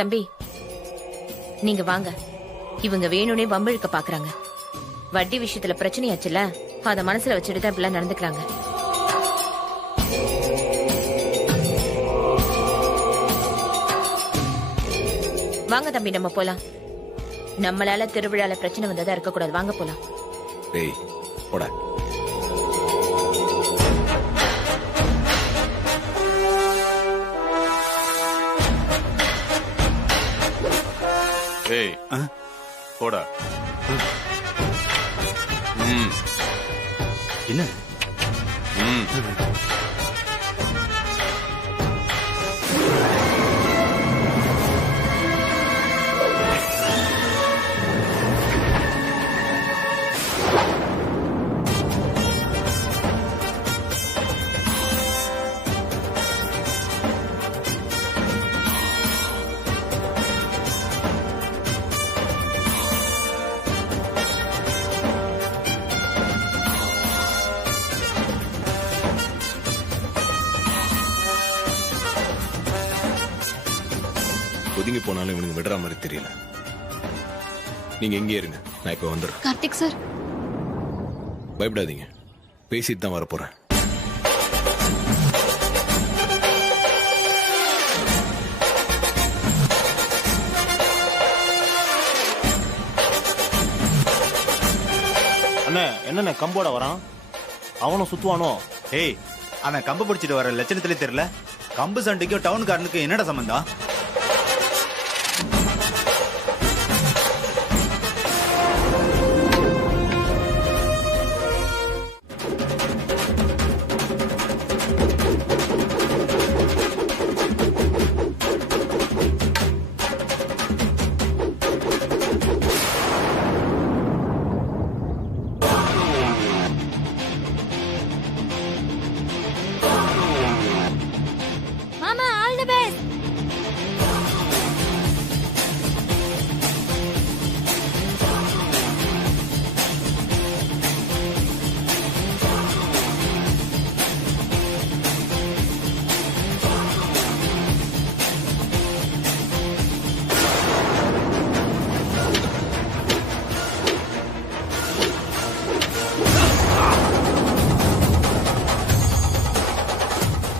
தம்பி நீங்க வாங்க. இவங்க வேணும்னே வம்பிழுக்க பாக்குறாங்க. வட்டி விஷயத்துல பிரச்சனையாச்சுல, அத மனசுல வச்சுட்டு தான் இப்படிலாம் நடந்துக்கிறாங்க. வாங்க தம்பி, நம்ம போலாம். நம்மளால திருவிழால பிரச்சனை வந்ததா இருக்க கூடாது. வாங்க போலாம். டேய் போடா. ஏய் போடா. என்ன ஒதுங்கி போனாலும் இவனுக்கு விடுற மாதிரி தெரியல. நீங்க எங்கே இருங்க, நான் இப்ப வந்துடுறேன். கார்த்திக் சார், பயப்படாதீங்க, பேசிட்டு தான் வரப்போறேன். அண்ணா என்னண்ணே கம்போட வரான்? அவனும் சுத்துவானோ? ஏய், அவன் கம்பு பிடிச்சிட்டு வர லட்சணத்திலே தெரியல. கம்பு சண்டைக்கும் டவுன்காரனுக்கு என்னடா சம்பந்தம்? மாமா ஆல் தி பெஸ்ட்.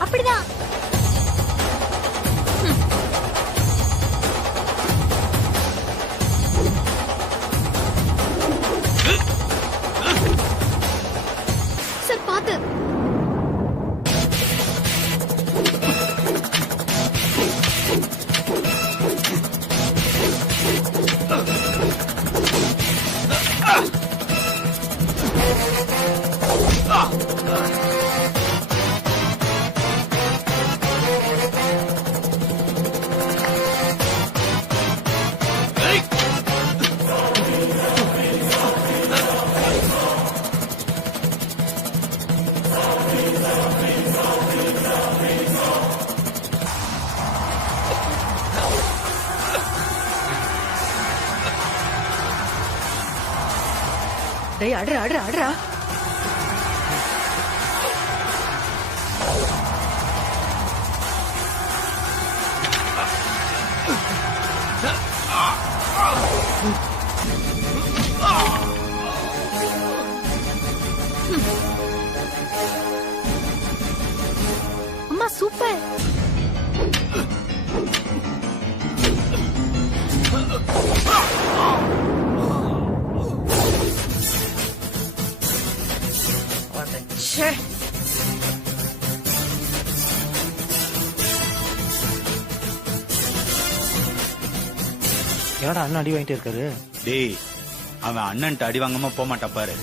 அப்படிதான். சார் பாத்து. டேய் அடரா அடரா அடரா. அம்மா சூப்பர். ச்சே. ஏடா அண்ணன் அடி வாங்கிட்டே இருக்காரு? டேய், அவன் அண்ணன்ட்ட அடி வாங்காம போக மாட்டா பாரு.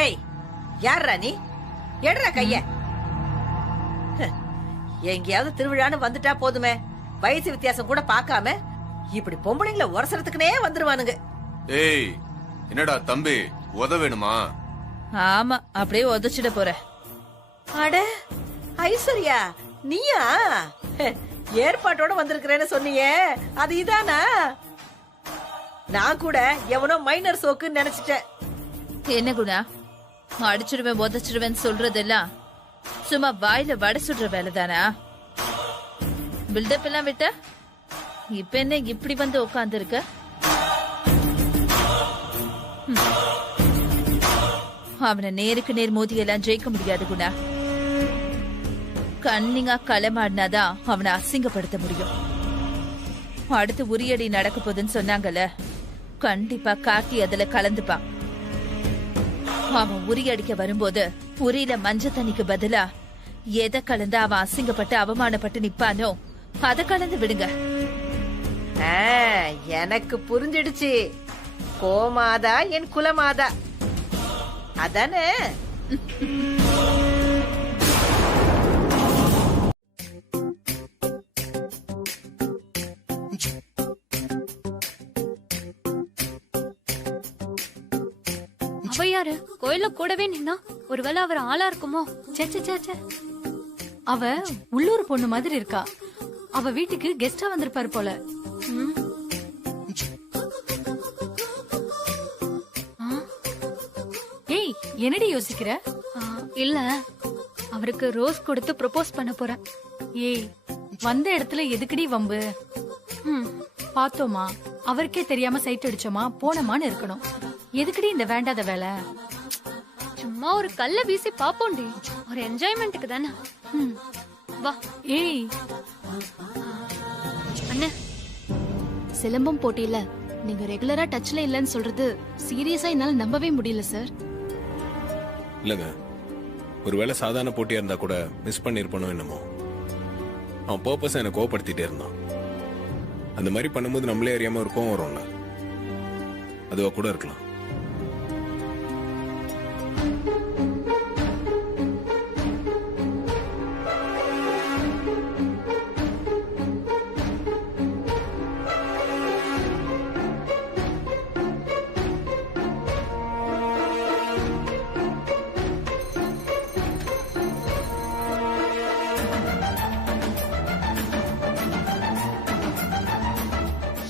ஏய், யார்ரா நீ? எடுறா கைய. எங்கேயாவது திருவிழான்னு வந்துட்டா போதுமே, வயசு வித்தியாசம் கூட பாக்காம இப்படி பொம்பளைங்களை உரசறதுக்குனே வந்துருவானுங்க. ஏய் என்னடா தம்பி உத வேணுமா? ஆமா, அப்படியே உதச்சிட போற. அட ஐஸ்வர்யா, நீயா ஏற்பாட்டோட வந்திருக்கிறேன்னு சொன்னியே, அது இதானா? நான் கூட எவனோ மைனர் சோக்குன்னு நினைச்சிட்டேன். என்ன குணா, அடிச்சிடுவேன் உதச்சிடுவேன் சொல்றதெல்லாம் சும்மா வாயில வடை சுடுற வேலை தானா? பில்டப் எல்லாம் விட்ட இப்ப என்ன இப்படி வந்து உட்கார்ந்து இருக்க? அவனை நேருக்கு நேர் மோதி எல்லாம் ஜெயிக்க முடியாது குணா. கண்ணிங்கா களமாடினாதான் அவனை அசிங்கப்படுத்த முடியும். அடுத்து உரியடி நடக்க போகுதுன்னு சொன்னாங்கல்ல, கண்டிப்பா காக்கி அதுல கலந்துப்பான். அவன் உரியடிக்க வரும்போது உரியில மஞ்ச தண்ணிக்கு பதிலா எதை கலந்து அவன் அசிங்கப்பட்டு அவமானப்பட்டு நிப்பானோ அத கலந்து விடுங்க. எனக்கு புரிஞ்சிடுச்சு. கோமாதா என் குலமாதா அதானே? அவ யாரு? கோயில கூடவே நின்னா, ஒருவேளை அவர் ஆளா இருக்குமோ? சே அவ உள்ளூர் பொண்ணு மாதிரி இருக்கா. அவ வீட்டுக்கு கெஸ்டா வந்திருப்பாரு போல. ஏய், என்னடி யோசிக்கிற? இல்ல, அவருக்கு ரோஸ் கொடுத்து ப்ரொபோஸ் பண்ண போறேன். ஏய், வந்த இடத்துல எதுக்குடி வம்பு? பாத்தோமா, அவருக்கே தெரியாம சைட் அடிச்சோமா போனோமான்னு இருக்கணும். எதுக்குடி இந்த வேண்டாத வேலை? சும்மா ஒரு கல்ல வீசி பாப்போண்டி, ஒரு என்ஜாய்மெண்ட்டுக்கு தானே. வா. ஏய் அண்ணே, சிலம்பம் போட்டியில நீங்க ரெகுலரா டச்ல இல்லன்னு சொல்றது சீரியஸா என்னால நம்பவே முடியல சார். இல்லங்க, ஒருவேளை சாதாரண போட்டியா இருந்தா கூட மிஸ் பண்ணிருப்பனோ என்னமோ. அவன் பர்பஸா என்ன கோவப்படுத்திட்டே இருந்தான். அந்த மாதிரி பண்ணும்போது நம்மளே அறியாம ஒரு கோவம் வரும்ல, அதுவா கூட இருக்கலாம்.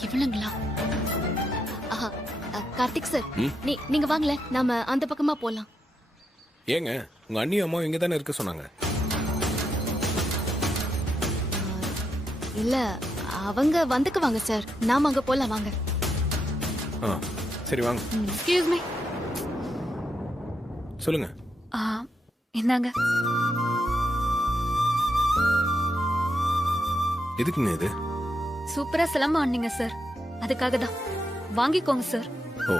இவளுங்களா? கார்த்திக் சார், நீங்க வாங்கல, நாம அந்த பக்கமா போலாம். ஏங்க, உங்க அண்ணி அம்மா இங்க தானே இருக்க சொன்னாங்க. இல்ல, அவங்க வந்துக்குவாங்க சார், நாம அங்க போலாம் வாங்க. சரி வாங்க. Excuse me. சொல்லுங்க. இந்தாங்க. எதுக்குங்க இது? சூப்பரா சிலம்பம் ஆனீங்க சார், அதுக்காக தான். வாங்கிக்கோங்க சார். ஓ,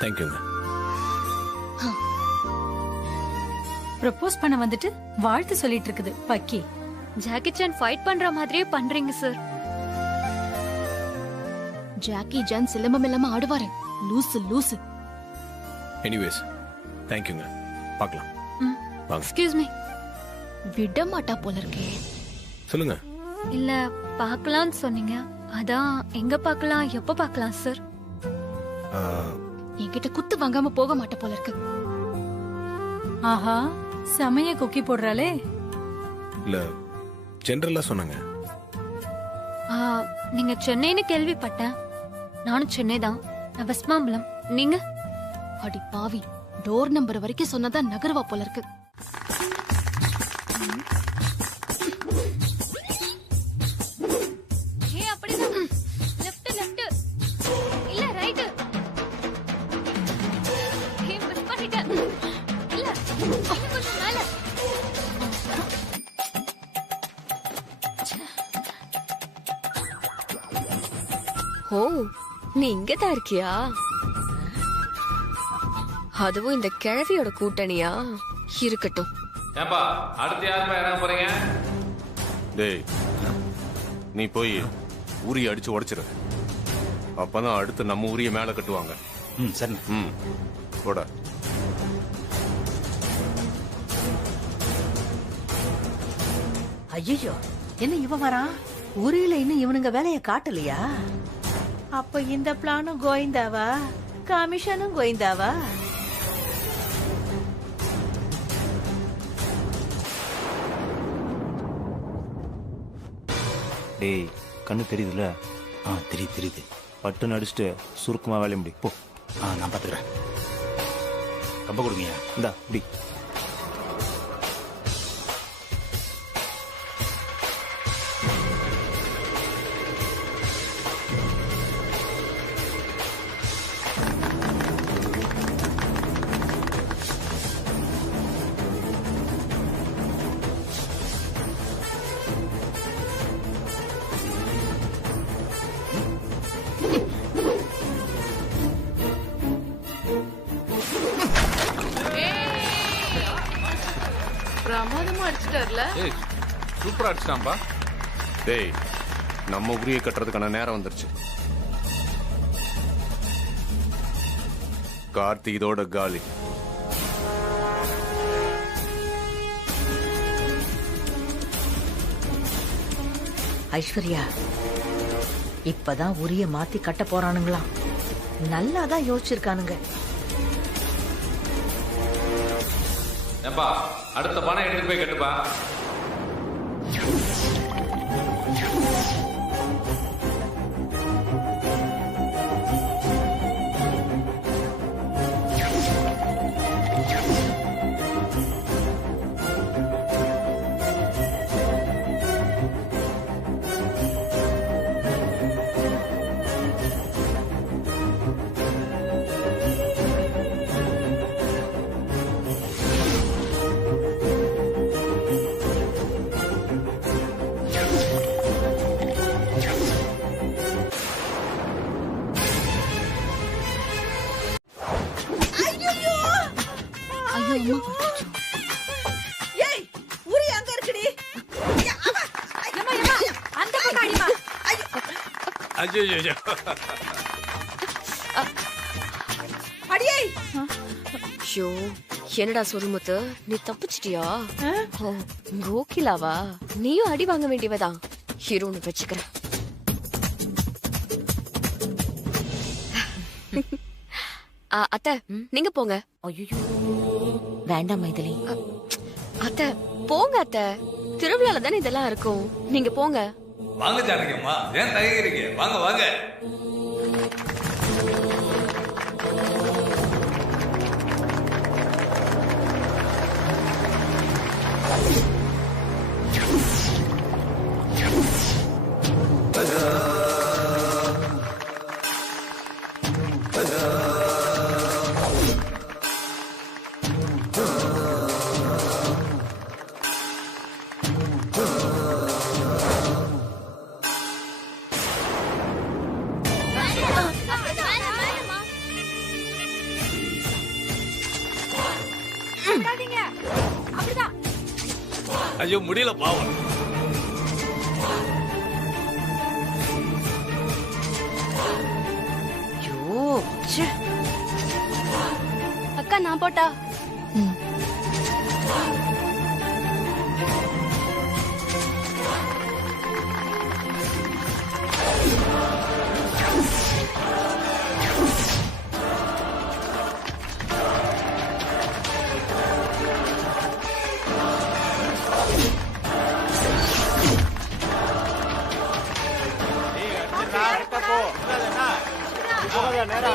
தேங்க்யூங்க. ப்ரப்போஸ் பண்ண வந்துட்டு வாழ்த்து சொல்லிட்டு இருக்குது பக்கி. ஜாக்கி சான் ஃபைட் பண்ற மாதிரியே பண்றீங்க சார். ஜாக்கி ஜான் சிலம்பம் இல்லாம ஆடுவாரு, லூசு லூசு. எனிவேஸ், தேங்க்யூங்க. பார்க்கலாம். வாங்க. Excuse me. விட மாட்டா போல இருக்கே. சொல்லுங்க. இல்ல, பார்க்கலாம்னு சொன்னீங்க, அதான் எங்க பார்க்கலாம், எப்ப பார்க்கலாம் சார்? என்கிட்ட குத்து வாங்காம போக மாட்ட போல இருக்கு. ஆஹா, சமய கொக்கி போடுறாளே. இல்ல, ஜெனரலா சொன்னாங்க. நீங்க சென்னைன்னு கேள்விப்பட்டேன். நானும் சென்னை தான். நான் வெஸ்ட் மாம்பலம். நீங்க? அடி பாவி, டோர் நம்பர் வரைக்கும் சொன்னதான் நகர்வா போல இருக்கு. ஓ, நீ இங்கதான் இருக்கியா? அதுவும் இந்த கிழவியோட கூட்டணியா? இருக்கட்டும். ஏப்பா, அடுத்து யாருப்பா இறங்க போறீங்க? டேய், நீ போய் ஊரிய அடிச்சு உடைச்சிரு. அப்பதான் அடுத்து நம்ம ஊரிய மேல கட்டுவாங்க. சரி. போட. ஐயோ, என்ன இவன் வரான்? உரியில இன்னும் இவனுங்க வேலைய காட்டலையா? அப்ப இந்த பிளானும் கோயிந்தாவா, கமிஷனும் கோயிந்தாவா? டேய் கண்ணு தெரியுதுல, தெரியுது. பட்டு அடிச்சுட்டு சுருக்கமா வேலைய முடி போ. நான் பாத்துக்கிறேன். கம்ப கொடுங்க. இந்தா இப்படி. பிரமாதமா அடிச்சிட்டார்ல. ஏய் சூப்பரா அடிச்சிட்டான்பா. டேய் நம்ம உரிய கட்டுறதுக்கான நேரம் வந்துருச்சு. கார்த்தி இதோட காலி. ஐஸ்வர்யா, இப்பதான் உரிய மாத்தி கட்ட போறானுங்களாம். நல்லாதான் யோசிச்சிருக்கானுங்க. ஏம்பா அடுத்த பணம் எடுத்து போய் கட்டுப்பா. ஐயோ அம்மா. ஏய், உரி அங்க இருக்குடி. அந்த பக்கம் அடிமா. ஐயோ அடியே. ஐயோ என்னடா சொருமுத்து, நீ தப்பிச்சிட்டியா? கோகிலாவா? நீயும் அடி வாங்க வேண்டியவதான். ஹீரோன்னு வச்சுக்கிறேன். அத்தை நீங்க போங்க. ஐயோ வேண்டாம் மைதிலி. அத்தை போங்க அத்தை, திருவிழால தானே இதெல்லாம் இருக்கும். நீங்க போங்க. வாங்க ஜானகியம்மா, ஏன் தயங்குறீங்க? வாங்க வாங்க. ஐயோ முடியல பாவம். அக்கா நான் போட்டா. நேரா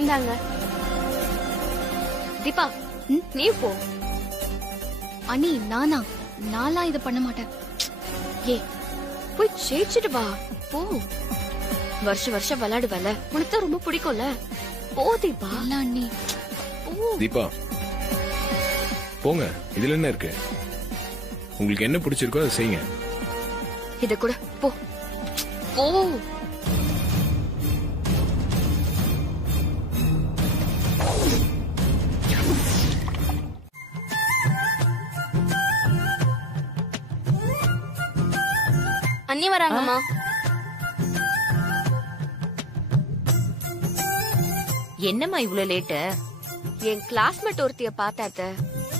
இந்தாங்க தீபா, நீ போ. அண்ணி நான்லாம் இதை பண்ண மாட்டேன். ஏ போய் ஜெயிச்சுட்டு வா போ. வருஷம் விளையாடுவல, உனக்கு தான் ரொம்ப பிடிக்கும்ல. போ தீபா. இல்ல அண்ணி. தீபா போங்க, இதுல என்ன இருக்கு? உங்களுக்கு என்ன பிடிச்சிருக்கோ அதை செய்யுங்க. இத கூட போ போ. அண்ணி வராங்கம்மா. என்னம்மா இவ்ளோ லேட்டு? என் கிளாஸ்மேட் ஒருத்திய பார்த்தாத்த,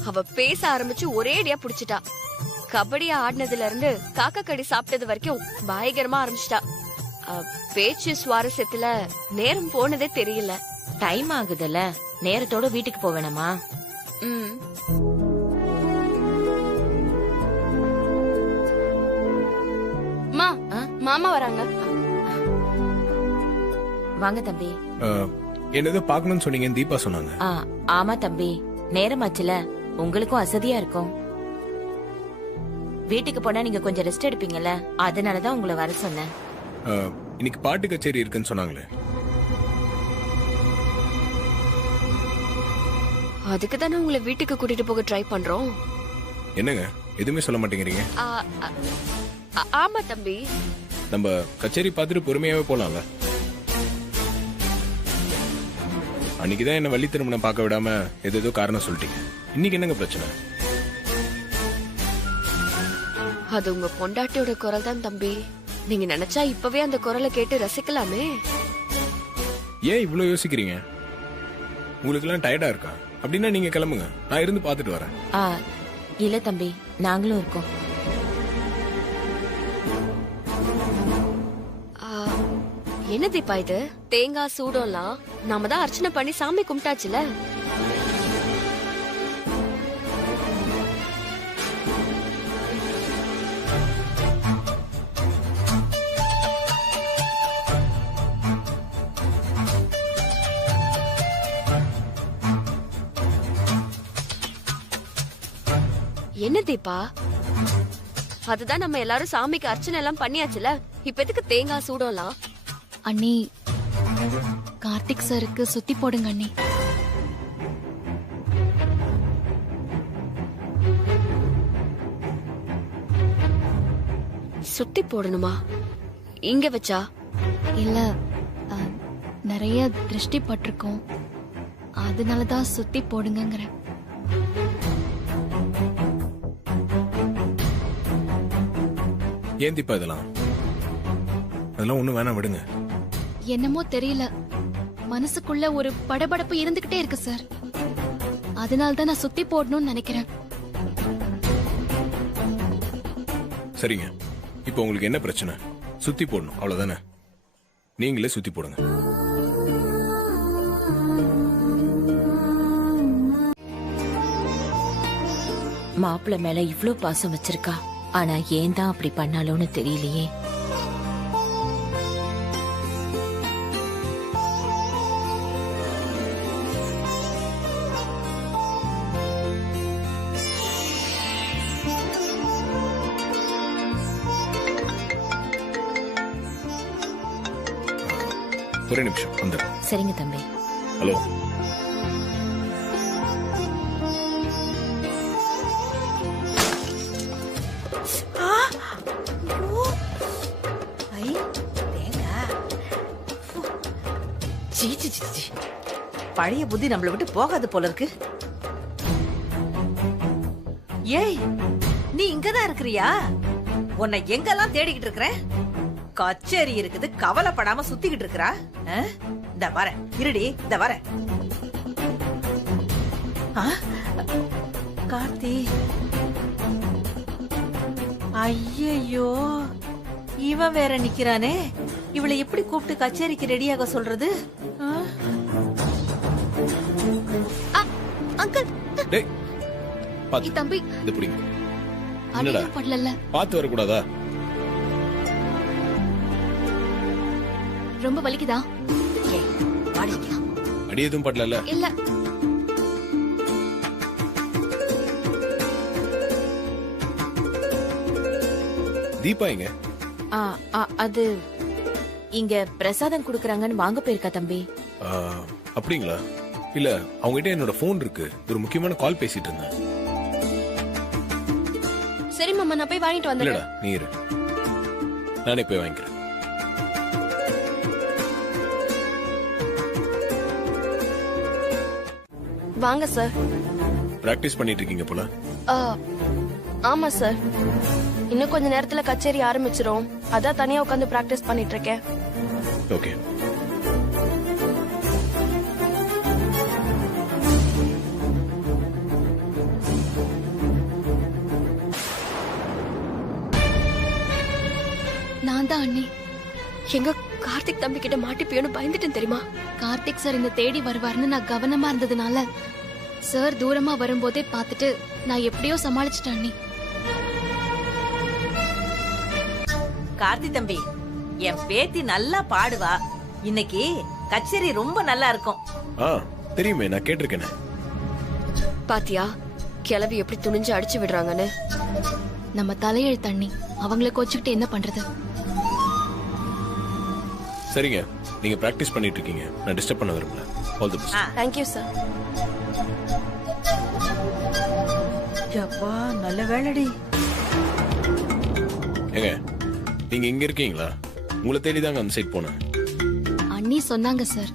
அவ பேச ஆரம்பிச்சு ஒரேடியா புடிச்சிட்டா. கபடியா ஆடினதுல இருந்து காக்கா கடி சாப்பிட்டது வரைக்கும் பயங்கரமா ஆரம்பிச்சிட்டா. பேச்சு சுவாரஸ்யத்துல நேரம் போனதே தெரியல. டைம் ஆகுதுல்ல, நேரத்தோட வீட்டுக்கு போவேணாமா? ம். அம்மா, மாமா வராங்க. வாங்க தம்பி. என்னதோ பாக்கணும்னு சொன்னீங்க, தீபா சொன்னாங்க. ஆமா தம்பி, நேரமாச்சுல, உங்களுக்கும் அசதியா இருக்கும். வீட்டுக்கு போனா நீங்க கொஞ்சம் ரெஸ்ட் எடுப்பீங்கல்ல, அதனாலதான் உங்களை வர சொன்னேன். இன்னைக்கு பாட்டு கச்சேரி இருக்குன்னு சொன்னாங்களே. அதுக்கு தானே உங்களை வீட்டுக்கு கூட்டிட்டு போக ட்ரை பண்றோம். என்னங்க எதுவுமே சொல்ல மாட்டேங்கிறீங்க? ஆமா தம்பி, நம்ம கச்சேரி பார்த்துட்டு பொறுமையாவே போலாம்ல. அன்னைக்குதான் என்ன வள்ளி திருமணம் பார்க்க விடாம ஏதோ காரணம் சொல்லிட்டீங்க. இன்னைக்கு என்னங்க பிரச்சனை? அது உங்க பொண்டாட்டியோட குரல் தான் தம்பி. நீங்க நினைச்சா இப்பவே அந்த குரலை கேட்டு ரசிக்கலாமே. ஏன் இவ்வளவு யோசிக்கிறீங்க? உங்களுக்கு எல்லாம் டயர்டா இருக்கா? அப்படின்னா நீங்க கிளம்புங்க, நான் இருந்து பாத்துட்டு வரேன். இல்ல தம்பி, நாங்களும் இருக்கோம். என்ன தீபா இது? தேங்காய் சூடம்லாம் நாம தான் அர்ச்சனை பண்ணி சாமி கும்பிட்டாச்சுல. என்ன தீபா, அதுதான் நம்ம எல்லாரும் சாமிக்கு அர்ச்சனை எல்லாம் பண்ணியாச்சுல, இப்ப எதுக்கு தேங்காய் சூடம்லாம்? அண்ணி, கார்த்திக் சாருக்கு சுத்தி போடுங்க அண்ணி. சுத்தி போடணுமா? இங்க வச்சா? இல்ல, நிறைய திருஷ்டி பட்டிருக்கோம், அதனாலதான் சுத்தி போடுங்கங்கிறேன். ஏன் தீபா இதெல்லாம்? அதெல்லாம் ஒண்ணும் வேணாம், விடுங்க. என்னமோ தெரியல, மனசுக்குள்ள ஒரு படபடப்பு இருந்துகிட்டே இருக்கு சார். அதனாலதான் நான் சுத்தி போடணும்னு நினைக்கிறேன். சரிங்க, இப்போ உங்களுக்கு என்ன பிரச்சனை? சுத்தி போடணும் அவ்வளவுதானே? நீங்களே சுத்தி போடுங்க. மாப்பிள்ள மேல இவ்ளோ பாசம் வச்சிருக்கா, ஆனா ஏன் தான் அப்படி பண்ணாலோன்னு தெரியலையே. ஒரு நிமிஷம் வந்து. சரிங்க தம்பி. ஹலோ, பழைய புத்தி நம்மள விட்டு போகாது போல இருக்கு. ஏய், நீ இங்கதான் இருக்கிறியா? உன்னை எங்கெல்லாம் தேடிக்கிட்டு இருக்கிறேன். கச்சேரி இருக்குது, கவலைப்படாம சுத்திக்கிட்டு இருக்கிறா. இந்த வரேன், இருடி, இந்த வரேன். கார்த்தி, ஐயோ, இவன் வேற நிக்கிறானே. இவளை எப்படி கூப்பிட்டு கச்சேரிக்கு ரெடியாக சொல்றது? அங்கிள், டேய் பாத்து தம்பி, இது புடிங்க. அடியே படல. பாத்து வரக்கூடாதா? ரொம்ப வலிக்குதா? அடி எதுவும் படல. இல்ல. தீபா எங்க? அது இங்க பிரசாதம் குடுக்கறாங்கன்னு வாங்க போயிருக்கா தம்பி. அப்படிங்களா? இல்ல, அவங்க கிட்ட என்னோட போன் இருக்கு, ஒரு முக்கியமான கால் பேசிட்டு இருந்தேன். சரி மாமா, நான் போய் வாங்கிட்டு வந்துடுறேன். இல்லடா, நீ இரு, நானே போய் வாங்கிக்கிறேன். வாங்க சார். பிராக்டிஸ் பண்ணிட்டு இருக்கீங்க போல. ஆமா சார், இன்னும் கொஞ்ச நேரத்துல கச்சேரி ஆரம்பிச்சிரும். அதான் தனியா உட்காந்து பிராக்டிஸ் பண்ணிட்டு இருக்கேன். ஓகே. நான் தான் அண்ணி. எங்க கார்த்திக் தம்பி கிட்ட மாட்டிப்பியோன்னு பயந்துட்டேன் தெரியுமா? கார்த்திக் சார் இந்த தேடி வருவாருன்னு நான் கவனமா இருந்ததுனால சார் தூரமா வரும்போதே பார்த்துட்டு நான் எப்படியோ சமாளிச்சிட்டேன் அண்ணி. கார்த்தி தம்பி, என் பேத்தி நல்லா பாடுவா. இன்னைக்கு கச்சேரி ரொம்ப நல்லா இருக்கும். தெரியுமே, நான் கேட்டிருக்கேனே. பாத்தியா கிளவி எப்படி துணிஞ்சு அடிச்சு விடுறாங்கன்னு. நம்ம தலையெழுத்து அண்ணி, அவங்கள கோச்சுக்கிட்டு என்ன பண்றது? சரிங்க, நீங்க பிராக்டிஸ் பண்ணிட்டு இருக்கீங்க, நான் டிஸ்டர்ப் பண்ண விரும்பல. All the best. Thank you sir. அப்பா நல்ல வேலைடி. ஏங்க, நீங்க இங்க இருக்கீங்களா? உங்களை தேடி தாங்க அந்த சைட் போனேன். அண்ணி சொன்னாங்க சார்.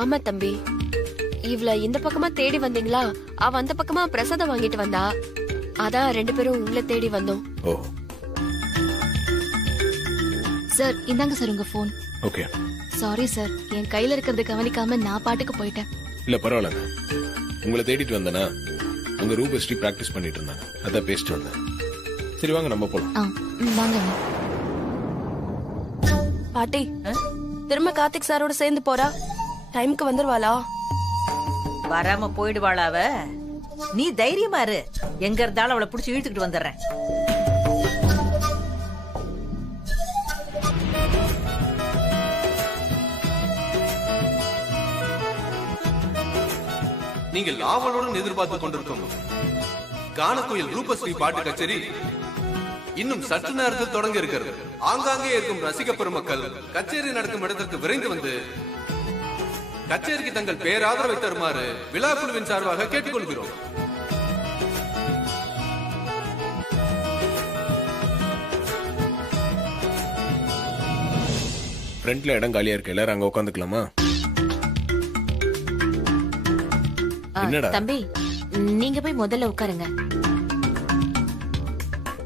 ஆமா தம்பி, இவள இந்த பக்கமா தேடி வந்தீங்களா? அவ அந்த பக்கமா பிரசாதம் வாங்கிட்டு வந்தா, அதான் 2 பேரும் உங்களை தேடி வந்தோம். ஓ சார், இந்தாங்க சார் உங்க போன். ஓகே. சாரி சார், என் கையில இருக்கிறது கவனிக்காம நான் பாட்டுக்கு போயிட்டேன். இல்ல பரவாயில்லங்க, உங்களை தேடிட்டு வந்தேனா அங்க ரூபஸ்ரீ பிராக்டிஸ் பண்ணிட்டு இருந்தாங்க, அதான் பேசிட்டு வந்தேன். சரி வாங்க நம்ம போலாம். வாங்க. பாட்டி, திரும்ப கார்த்திக் சாரோட சேர்ந்து போறா? டைம்க்கு வந்துருவாளா? வராம போயிடுவாளா அவ? நீ தைரியமா இரு, எங்க இருந்தாலும் அவளை புடிச்சு இழுத்துக்கிட்டு வந்துடுறேன். நீங்கள் ஆவலுடன் எதிர்பார்த்து கொண்டிருக்கும் கானக்கோயில் ரூபஸ்ரீ பாட்டு கச்சேரி இன்னும் சற்று நேரத்தில் தொடங்க இருக்கிறது. ஆங்காங்கே இருக்கும் ரசிக பெருமக்கள் கச்சேரி நடக்கும் இடத்திற்கு விரைந்து வந்து கச்சேரிக்கு தங்கள் பேராதரவை தருமாறு விழா குழுவின் சார்பாக கேட்டுக்கொள்கிறோம். ஃப்ரண்ட்ல இடம் காலியா இருக்கு, எல்லாரும் அங்க உட்காந்துக்கலாமா? என்னடா தம்பி, நீங்க போய் முதல்ல உட்காருங்க.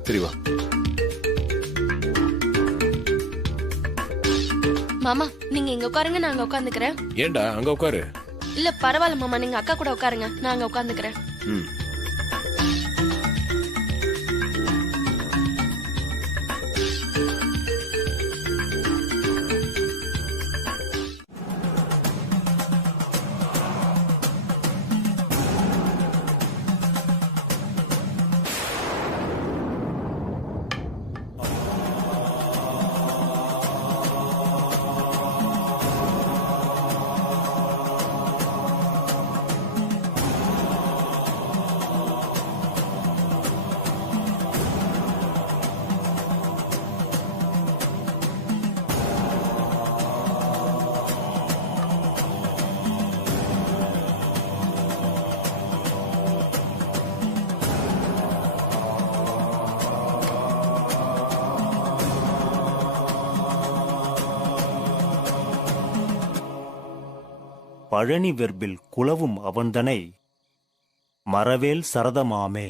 சரி வா. மாமா, நீங்க இங்க உட்காருங்க, நான் அங்க உட்காந்துக்கிறேன். ஏண்டா அங்க உட்காரு. இல்ல பரவாயில்ல மாமா, நீங்க அக்கா கூட உட்காருங்க, நான் அங்க உட்காந்துக்கிறேன். பழனி வெர்பில் குலவும் அவன்தனை மரவேல் சரதமாமே.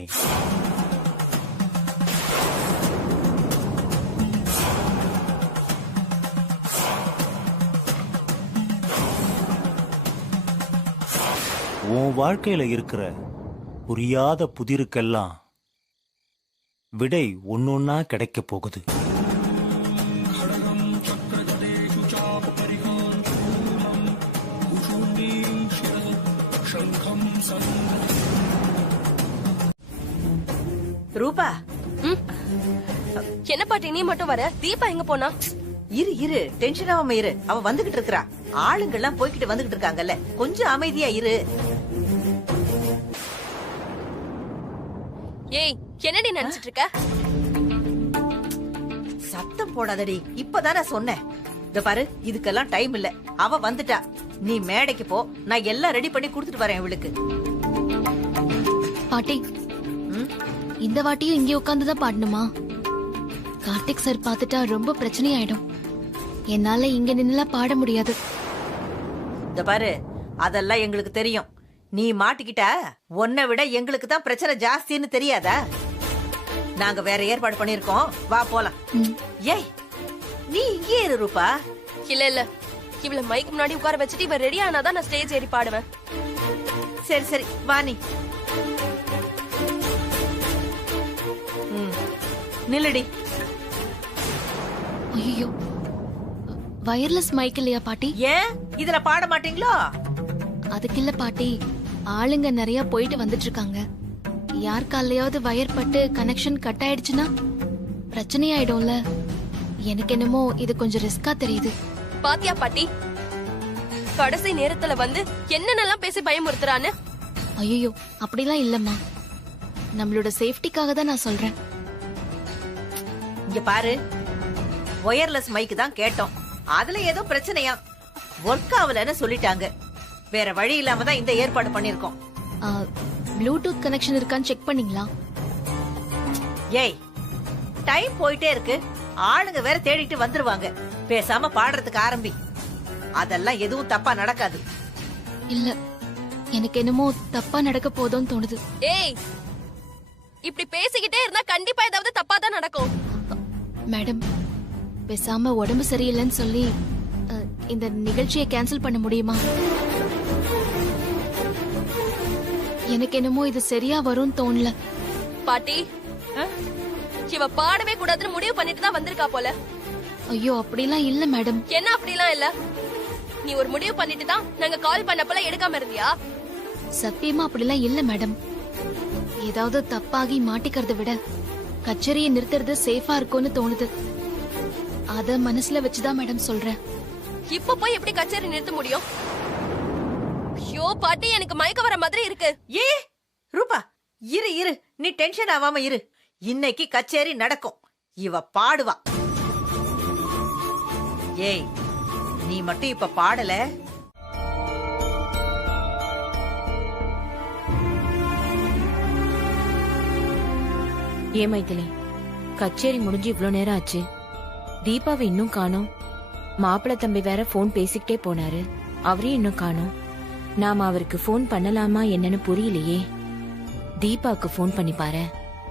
உன் வாழ்க்கையில இருக்கிற புரியாத புதிருக்கெல்லாம் விடை ஒன்னொன்னா கிடைக்க போகுது. ரூபா, என்ன பாட்டி நீ மட்டும் வர? தீபா எங்க போனா? இரு இரு, டென்ஷன் ஆகாம இரு. அவ வந்துகிட்டு இருக்கா. ஆளுங்க எல்லாம் போய்கிட்டு வந்துகிட்டு இருக்காங்கல்ல, கொஞ்சம் அமைதியா இரு. ஏய், என்னடி நினைச்சிட்டு இருக்க? சத்தம் போடாதடி, இப்பதானே சொன்னேன். இந்த பாரு, இதுக்கெல்லாம் டைம் இல்ல. அவ வந்துட்டா, நீ மேடைக்கு போ. நான் எல்லாம் ரெடி பண்ணி கொடுத்துட்டு வரேன் இவளுக்கு. பாட்டி, இந்த வாட்டியும் இங்கே உட்காந்துதான் பாடணுமா? கார்த்திக் சார் பார்த்துட்டா ரொம்ப பிரச்சனை ஆயிடும். என்னால இங்க நின்னுலாம் பாட முடியாது. இந்த பாரு, அதெல்லாம் எங்களுக்கு தெரியும். நீ மாட்டிக்கிட்ட, உன்னை விட எங்களுக்கு தான் பிரச்சனை ஜாஸ்தின்னு தெரியாதா? நாங்க வேற ஏற்பாடு பண்ணிருக்கோம், வா போலாம். ஏய் நீ இங்கே இரு ரூபா. இல்ல இல்ல, இவள மைக் முன்னாடி உட்கார வச்சுட்டு இவ ரெடி ஆனாதான் நான் ஸ்டேஜ் ஏறி பாடுவேன். சரி சரி வா நீ. நில்லடி. ஐயோ, வயர்லெஸ் மைக் இல்லையா பாட்டி? ஏன் இதுல பாட மாட்டீங்களோ? அதுக்கு இல்ல பாட்டி, ஆளுங்க நிறைய போயிட்டு வந்துட்டு இருக்காங்க. யார் காலையாவது வயர் பட்டு கனெக்ஷன் கட் ஆயிடுச்சுன்னா பிரச்சனை ஆயிடும்ல. எனக்கு என்னமோ இது கொஞ்சம் ரிஸ்கா தெரியுது. பாத்தியா பாட்டி, கடைசி நேரத்துல வந்து என்னென்னலாம் பேசி பயமுறுத்துறான்னு. ஐயோ அப்படிலாம் இல்லம்மா, நம்மளோட சேஃப்டிக்காக தான் நான் சொல்றேன். இங்க பாரு, ஒயர்லெஸ் மைக் தான் கேட்டோம், அதுல ஏதோ பிரச்சனையா ஒர்க் ஆகலன்னு சொல்லிட்டாங்க. வேற வழி இல்லாம தான் இந்த ஏற்பாடு பண்ணிருக்கோம். ப்ளூடூத் கனெக்ஷன் இருக்கான்னு செக் பண்ணீங்களா? ஏய் டைம் போயிட்டே இருக்கு, ஆளுங்க வேற தேடிட்டு வந்துருவாங்க. பேசாம பாடுறதுக்கு ஆரம்பி, அதெல்லாம் எதுவும் தப்பா நடக்காது. இல்ல, எனக்கு என்னமோ தப்பா நடக்க போதும்னு தோணுது. ஏய், இப்படி பேசிக்கிட்டே இருந்தா கண்டிப்பா ஏதாவது தப்பா தான் நடக்கும். மேடம், பேசாம உடம்பு சரியில்லைன்னு சொல்லி இந்த நிகழ்ச்சியை கேன்சல் பண்ண முடியுமா? எனக்கு என்னமோ இது சரியா வரும்னு தோணல. பாட்டி, இவ பாடவே கூடாதுன்னு முடிவு பண்ணிட்டு தான் வந்திருக்கா போல. ஐயோ அப்படிலாம் இல்ல மேடம். என்ன அப்படிலாம் இல்ல? நீ ஒரு முடிவு பண்ணிட்டு தான் நாங்க கால் பண்ணப்பல எடுக்காம இருந்தியா? சத்தியமா அப்படிலாம் இல்ல மேடம். ஏதாவது தப்பாகி மாட்டிக்கிறத விட கச்சேரியை நிறுத்துறது சேஃபா இருக்கும்னு தோணுது. அத மனசுல வச்சுதான் மேடம் சொல்றேன். இப்ப போய் எப்படி கச்சேரி நிறுத்த முடியும்? ஐயோ பாட்டி, எனக்கு மயக்க வர மாதிரி இருக்கு. ஏ ரூபா, இரு இரு, நீ டென்ஷன் ஆகாம இரு. இன்னைக்கு கச்சேரி நடக்கும், இவ பாடுவா. ஏய் நீ மட்டும் இப்ப பாடல. ஏ மைதிலி, கச்சேரி முடிஞ்சு இவ்ளோ நேரம் ஆச்சு, தீபாவை இன்னும் காணோம். மாப்பிள்ள தம்பி வேற போன் பேசிக்கிட்டே போனாரு, அவரையும் இன்னும் காணோம். நாம அவருக்கு போன் பண்ணலாமா என்னன்னு புரியலையே. தீபாவுக்கு போன் பண்ணி பாரு.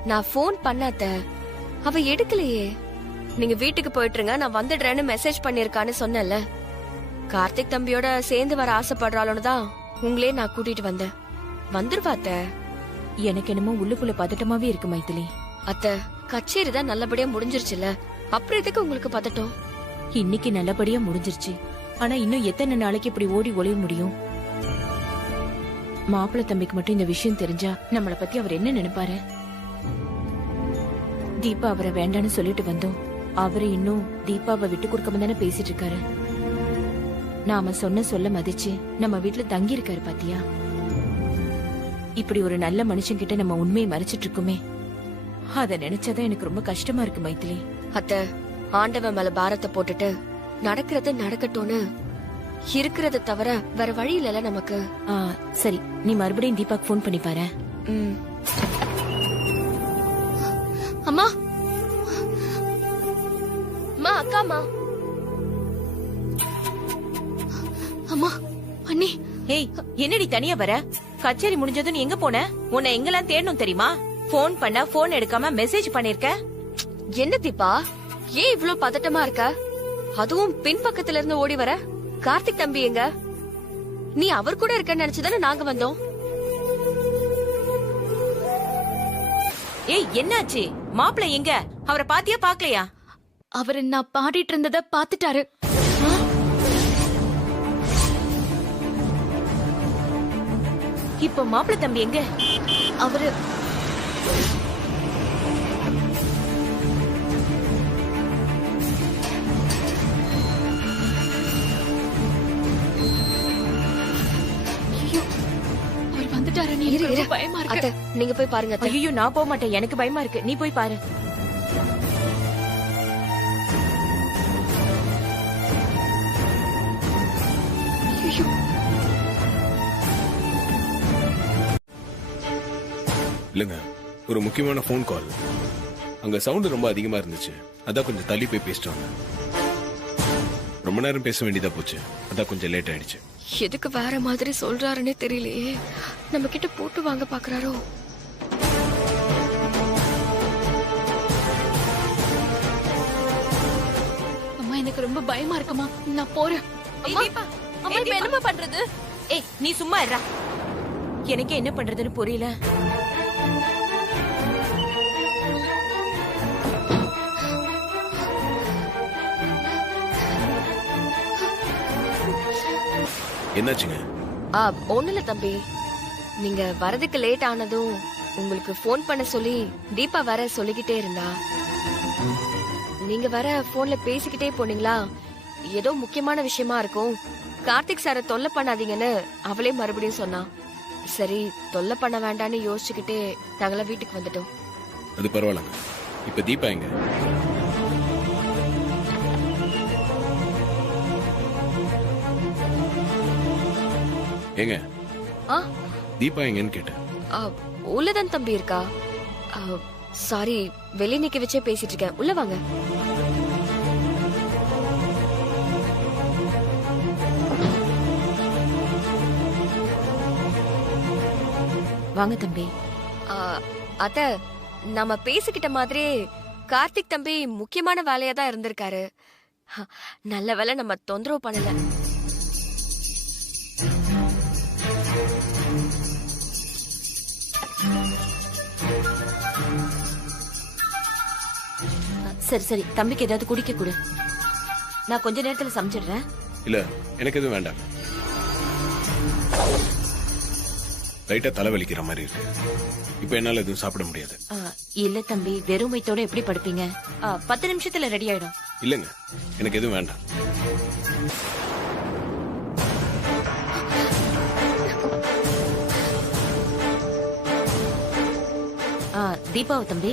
நான் போன் பண்ணாத, அவ எடுக்கலையே. நீங்க வீட்டுக்கு போயிட்டுருங்க, நான் வந்துடுறேன்னு மெசேஜ் பண்ணிருக்கான்னு சொன்னல. கார்த்திக் தம்பியோட சேர்ந்து வர ஆசைப்படுறாளோன்னு தான் உங்களே நான் கூட்டிட்டு வந்தேன். வந்துருவாத்த. எனக்கு என்னமோ உள்ளுக்குள்ள பதட்டமாவே இருக்கு மைதிலி. அத்த, கச்சேரி தான் நல்லபடியா முடிஞ்சிருச்சுல, அப்புறம் எதுக்கு உங்களுக்கு பதட்டம்? இன்னைக்கு நல்லபடியா முடிஞ்சிருச்சு, ஆனா இன்னும் எத்தனை நாளைக்கு இப்படி ஓடி ஒளிய முடியும்? மாப்பிள்ள தம்பிக்கு மட்டும் இந்த விஷயம் தெரிஞ்சா நம்மள பத்தி அவர் என்ன நினைப்பாரு? தீபா அவரை வேண்டான்னு சொல்லிட்டு வந்தோம், அவரு இன்னும் தீபாவை விட்டு கொடுக்காம தானே பேசிட்டு இருக்காரு. நாம சொன்ன சொல்ல மதிச்சு நம்ம வீட்டுல தங்கி இருக்காரு பாத்தியா? இப்படி ஒரு நல்ல மனுஷன் கிட்ட நம்ம உண்மையை மறைச்சிட்டு இருக்குமே, அத நினைச்சாதான் எனக்கு ரொம்ப கஷ்டமா இருக்கு மைதிலி. அத்த, ஆண்டவன் மேல பாரத்தை போட்டுட்டு நடக்கிறது நடக்கட்டும்னு இருக்கிறத தவிர வேற வழி இல்லல நமக்கு. சரி, நீ மறுபடியும் தீபாக்கு போன் பண்ணி பாரு. அம்மா, அம்மா, அக்காமா, அம்மா, அண்ணி. ஏய், என்னடி தனியா வர? கச்சேரி முடிஞ்சதும் நீ எங்க போன? உன்னை எங்கெல்லாம் தேடணும் தெரியுமா? போன் பண்ண போன் எடுக்காம மெசேஜ் பண்ணிருக்க. என்ன தீபா, ஏன் இவ்ளோ பதட்டமா இருக்க? அதுவும் பின்பக்கத்துல இருந்து ஓடி வர. கார்த்திக் தம்பி எங்க? நீ அவர் கூட இருக்கன்னு நினைச்சுதானே நாங்க வந்தோம். ஏய், என்னாச்சு? மாப்பிள்ள எங்க? அவரை பாத்தியா பாக்கலையா? அவரு நான் பாடிட்டு இருந்தத பாத்துட்டாரு. இப்ப மாப்பிள்ள தம்பி எங்க? அவரு பயமா இருக்கு. நீங்க போய் பாருங்க. ஐயோ, நான் போக மாட்டேன், எனக்கு பயமா இருக்கு. நீ போய் பாரு. இல்லங்க, ஒரு முக்கியமான போன் கால். அங்க சவுண்ட் ரொம்ப அதிகமா இருந்துச்சு, அதான் கொஞ்சம் தள்ளி போய் பேசிட்டாங்க. ரொம்ப நேரம் பேச வேண்டியதா போச்சு, அதான் கொஞ்சம் லேட் ஆயிடுச்சு. எதுக்கு வேற மாதிரி சொல்றாருன்னே தெரியலையே. நம்ம கிட்ட போட்டு வாங்க பாக்குறாரோ? எனக்கு ரொம்ப பயமா இருக்குமா. நான் போறேன். அம்மா அம்மா இப்ப என்னம்மா பண்றது? ஏய் நீ சும்மா இருடா. எனக்கு என்ன பண்றதுன்னு புரியல. என்னாச்சுங்க? ஒண்ணுல தம்பி, நீங்க வரதுக்கு லேட் ஆனதும் உங்களுக்கு ஃபோன் பண்ண சொல்லி தீபா வர சொல்லிக்கிட்டே இருந்தா. நீங்க வர போன்ல பேசிக்கிட்டே போனீங்களா, ஏதோ முக்கியமான விஷயமா இருக்கும், கார்த்திக் சாரை தொல்லை பண்ணாதீங்கன்னு அவளே மறுபடியும் சொன்னா. சரி தொல்லை பண்ண வேண்டான்னு யோசிச்சுக்கிட்டே நாங்கள வீட்டுக்கு வந்துட்டோம். அது பரவாயில்லங்க. இப்ப தீபா எங்க? ஏங்க தீபா எங்கன்னு கேட்டேன். உள்ளதான் தம்பி இருக்கா. சாரி வெளிய நிக்க வச்சே பேசிட்டு இருக்கேன், உள்ள வாங்க. வாங்க தம்பி. அத்த நம்ம பேசிக்கிட்ட மாதிரியே கார்த்திக் தம்பி முக்கியமான வேலையா தான் இருந்திருக்காரு. நல்ல வேலை நம்ம தொந்தரவு பண்ணல. சரி சரி தம்பிக்கு ஏதாவது குடிக்க கொடு. நான் கொஞ்ச நேரத்துல சமைச்சிடுறேன். இல்ல எனக்கு எதுவும் வேண்டாம். லைட்டா தலைவலிக்கிற மாதிரி இருக்கு. இப்ப என்னால எதுவும் சாப்பிட முடியாது. இல்ல தம்பி, வெறும் வயித்தோட எப்படி படுப்பீங்க? 10 நிமிஷத்துல ரெடி ஆயிடும். இல்லங்க எனக்கு எதுவும் வேண்டாம். தீபாவ தம்பி,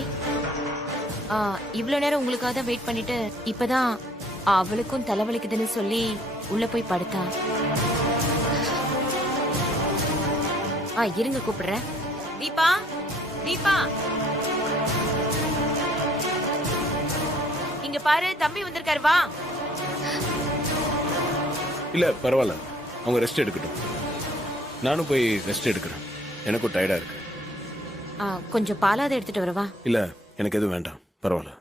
இவ்வளவு நேரம் உங்களுக்காக தான் வெயிட் பண்ணிட்டு இப்பதான் அவளுக்கும் தலைவலிக்குதுன்னு சொல்லி உள்ள போய் படுத்தா. இருங்க கூப்பிடுறேன். தீபா தீபா இங்க பாரு, தம்பி வந்திருக்காரு, வா. இல்ல பரவாயில்ல, அவங்க ரெஸ்ட் எடுக்கட்டும். நானும் போய் ரெஸ்ட் எடுக்கிறேன். எனக்கும் டயர்டா இருக்கு. கொஞ்சம் பாலாத எடுத்துட்டு வரவா? இல்ல எனக்கு எதுவும் வேண்டாம், பரவாயில்ல.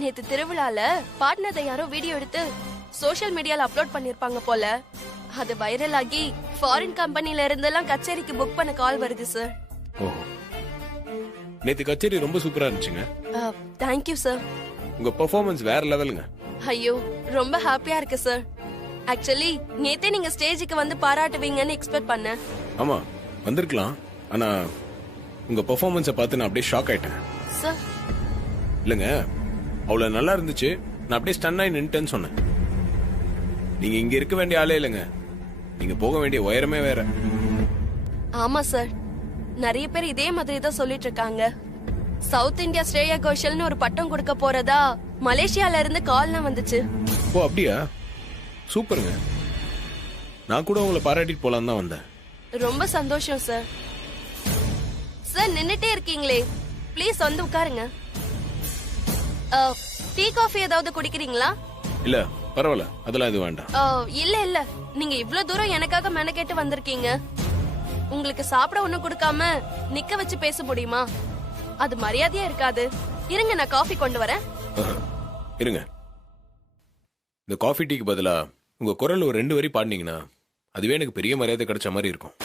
நேத்து திருவிழால பாடினதை யாரோ வீடியோ எடுத்து சோஷியல் மீடியால அப்லோட் பண்ணிருப்பாங்க போல. அது வைரல் ஆகி ஃபாரின் கம்பெனில இருந்தெல்லாம் கச்சேரிக்கு புக் பண்ண கால் வருது சார். நேத்து கச்சேரி ரொம்ப சூப்பரா இருந்துச்சுங்க. Thank you sir. உங்க பெர்ஃபார்மன்ஸ் வேற லெவலுங்க. ஐயோ ரொம்ப ஹாப்பியா இருக்கு சார். ஆக்சுவலி நேத்தே நீங்க ஸ்டேஜுக்கு வந்து பாராட்டுவீங்கன்னு எக்ஸ்பெக்ட் பண்ணேன். ஆமா வந்திருக்கலாம், ஆனா உங்க பெர்ஃபார்மன்ஸை பார்த்து நான் அப்படியே ஷாக் ஆயிட்டேன். சார் இல்லங்க அவ்வளவு நல்லா இருந்துச்சு, நான் அப்படியே ஸ்டன் ஆகி நின்னுட்டேன்னு சொன்னேன். நீங்க இங்க இருக்க வேண்டிய ஆளே இல்லைங்க, நீங்க போக வேண்டிய உயரமே வேற. ஆமா சார், நிறைய பேர் இதே மாதிரி தான் சொல்லிட்டு இருக்காங்க. சவுத் இந்தியா ஸ்ரேயா கோஷல்னு ஒரு பட்டம் கொடுக்க போறதா மலேசியால இருந்து கால்லாம் வந்துச்சு. ஓ அப்படியா, சூப்பருங்க. நான் கூட உங்களை பாராட்டிட்டு போலாம் தான் வந்தேன். ரொம்ப சந்தோஷம் சார். சார் நின்னுட்டே இருக்கீங்களே, ப்ளீஸ் வந்து உட்காருங்க. டீ காஃபி ஏதாவது குடிக்கிறீங்களா? இல்ல பரவாயில்ல, அதெல்லாம் எதுவும் வேண்டாம். இல்ல இல்ல, நீங்க இவ்ளோ தூரம் எனக்காக மெனக்கேட்டு வந்திருக்கீங்க. உங்களுக்கு சாப்பிட ஒண்ணும் கொடுக்காம நிக்க வச்சு பேச முடியுமா? அது மரியாதையா இருக்காது. இருங்க நான் காஃபி கொண்டு வரேன். இருங்க, இந்த காஃபி டீக்கு பதிலா உங்க குரல் ஒரு 2 வரி பாடினீங்கன்னா அதுவே எனக்கு பெரிய மரியாதை கிடைச்ச மாதிரி இருக்கும்.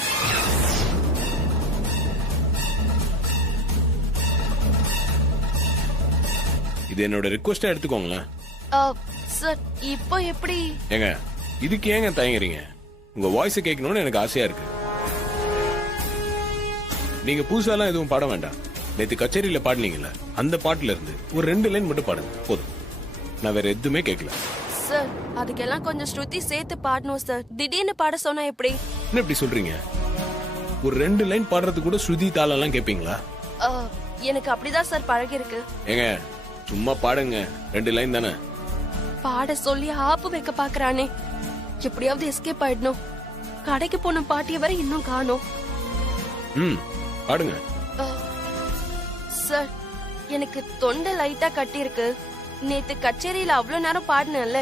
இது என்னோட ரிக்வெஸ்டா எடுத்துக்கோங்களேன். சார் இப்போ எப்படி? ஏங்க இதுக்கு ஏங்க தயங்குறீங்க? உங்க வாய்ஸ் கேட்கணும்னு எனக்கு ஆசையா இருக்கு. நீங்க புதுசாலாம் எதுவும் பாட வேண்டாம். நேத்து கச்சேரியில பாடினீங்கல்ல, அந்த பாட்டுல இருந்து ஒரு 2 லைன் மட்டும் பாடுங்க போதும். நான் வேற எதுவுமே கேட்கல. சார் அதுக்கெல்லாம் கொஞ்சம் ஸ்ருதி சேர்த்து பாடணும் சார். திடீர்னு பாட சொன்னா எப்படி? என்ன இப்படி சொல்றீங்க? ஒரு 2 லைன் பாடுறது கூட ஸ்ருதி தாளெல்லாம் கேட்பீங்களா? எனக்கு அப்படிதான் சார் பழகி இருக்கு. ஏங்க சும்மா பாடுங்க, 2 லைன் தானே. பாட சொல்லி ஆப்பு வைக்க பாக்குறானே, எப்படியாவது எஸ்கேப் ஆயிடணும். கடைக்கு போன பாட்டிய வரை இன்னும் காணோம். பாடுங்க. சார் எனக்கு தொண்டை லைட்டா கட்டி இருக்கு. நேத்து கச்சேரியில அவ்வளவு நேரம் பாடினேன்ல,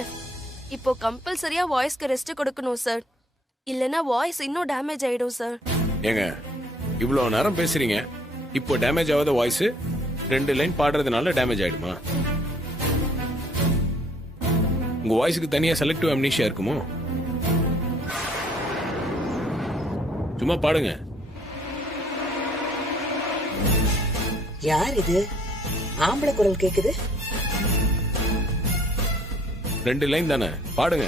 இப்போ கம்பல்சரியா வாய்ஸ்க்கு ரெஸ்ட் கொடுக்கணும் சார். இல்லனா வாய்ஸ் இன்னும் டேமேஜ் ஆயிடும் சார். ஏங்க இவ்வளவு நேரம் பேசுறீங்க, இப்போ டேமேஜ் ஆகாத வாய்ஸ் 2 லைன் பாடுறதுனால டேமேஜ் ஆயிடுமா? உங்க வாய்ஸுக்கு தனியா செலக்டிவ் அம்னீஷியா இருக்குமோ? சும்மா பாடுங்க. யார் இது? ஆம்பளை குரல் கேக்குது. 2 லைன் தானே, பாடுங்க.